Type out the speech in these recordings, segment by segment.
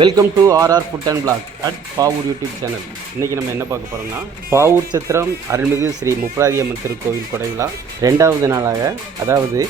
Welcome to RR food and blog at Pavoor YouTube channel இன்றைக்கி நம்ம என்ன பார்க்க போகிறோம்னா பாவூர் சத்திரம் அருள்மிகு ஸ்ரீ முப்ராதி அம்மன் திருக்கோவில் கொடைவிழா ரெண்டாவது நாளாக அதாவது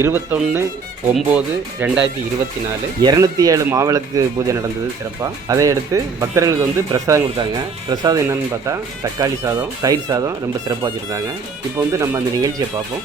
இருபத்தொன்று ஒம்பது ரெண்டாயிரத்தி இருபத்தி நாலு இரநூத்தி ஏழு மாவிளக்கு பூஜை நடந்தது சிறப்பாக அதை அடுத்து பக்தர்களுக்கு வந்து பிரசாதம் கொடுத்தாங்க. பிரசாதம் என்னன்னு பார்த்தா தக்காளி சாதம் தயிர் சாதம் ரொம்ப சிறப்பாக வச்சுருந்தாங்க. இப்போ வந்து நம்ம அந்த நிகழ்ச்சியை பார்ப்போம்.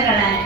करना है।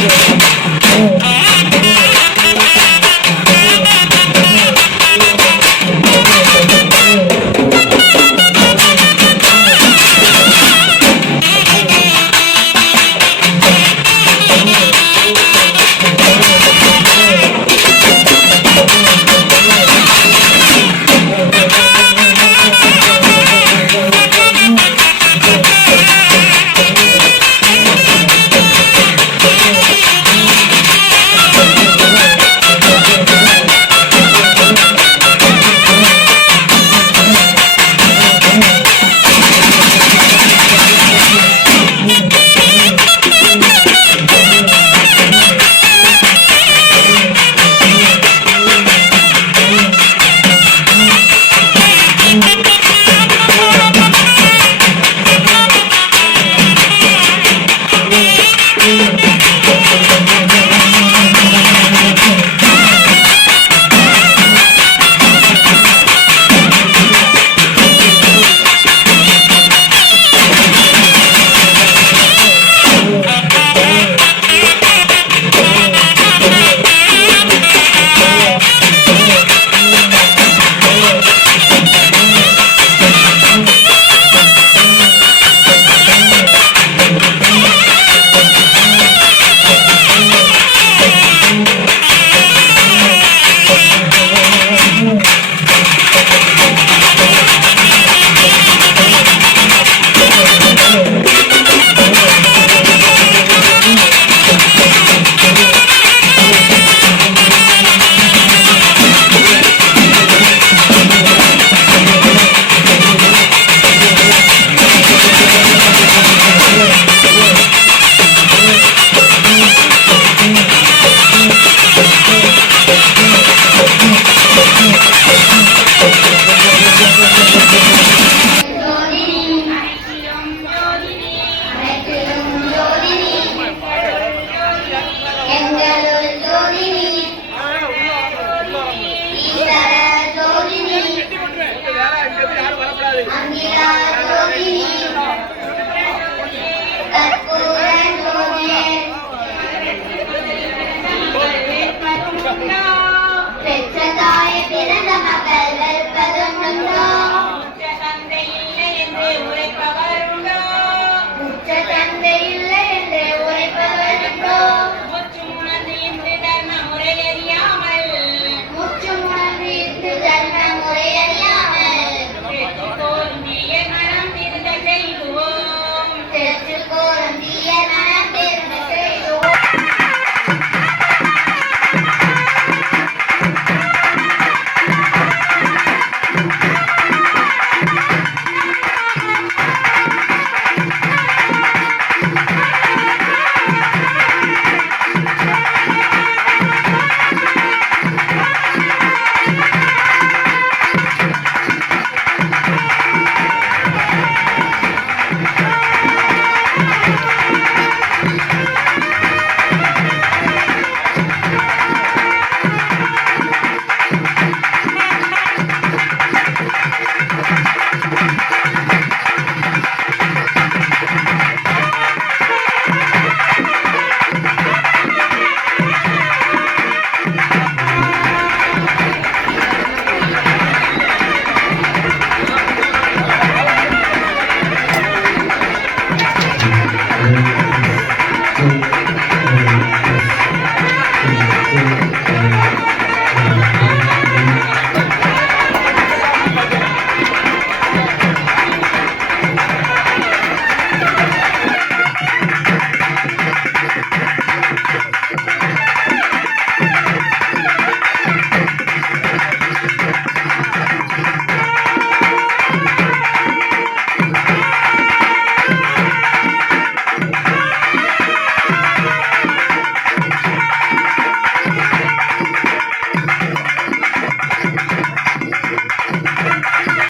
Yeah.